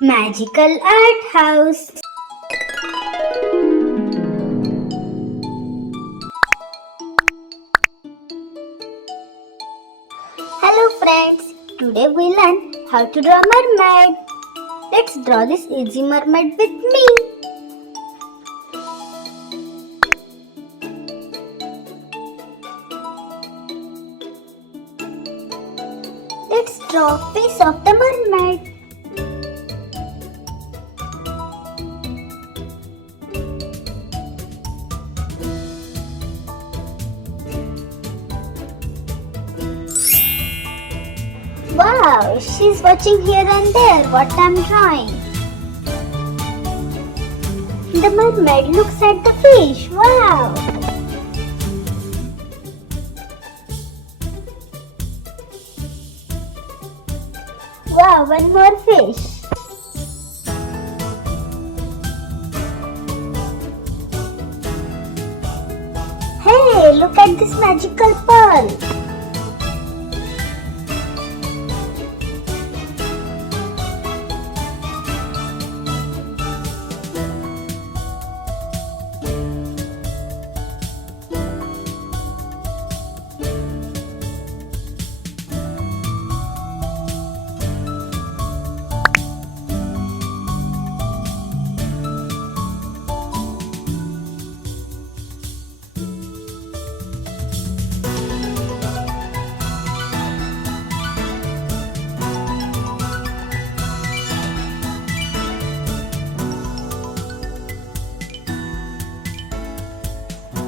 Magical Art House. Hello friends, today we learn how to draw mermaid. Let's draw this easy mermaid with me. Let's draw face of the mermaid. Wow, she's watching here and there what I'm drawing. The mermaid looks at the fish. Wow! Wow, one more fish. Hey, look at this magical pearl.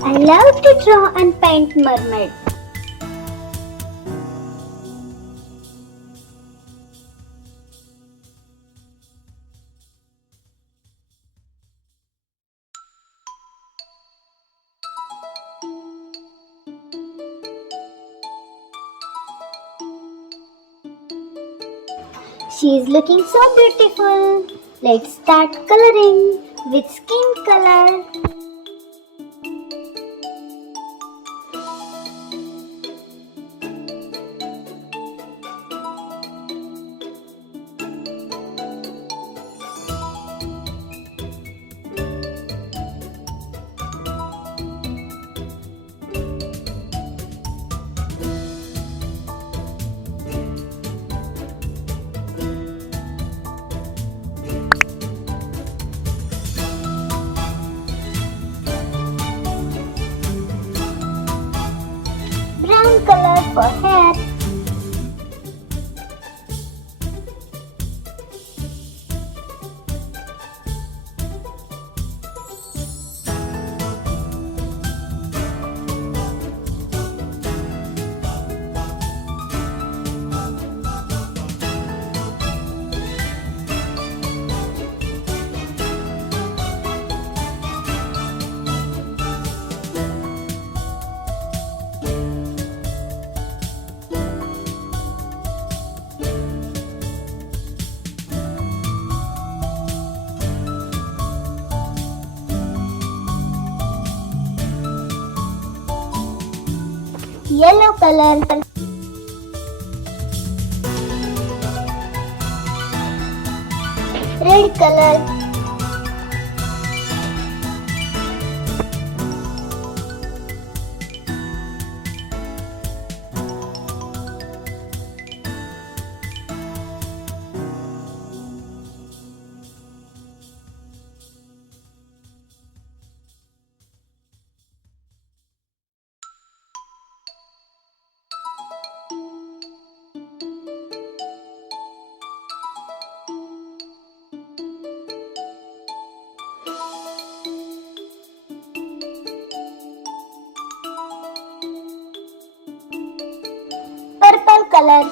I love to draw and paint mermaid. She is looking so beautiful. Let's start coloring with skin color. Brown color for hair. Yellow color. Red color. Purple color.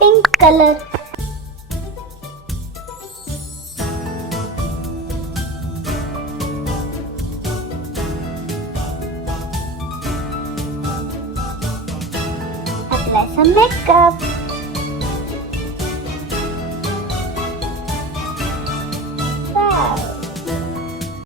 pink color. Apply some makeup.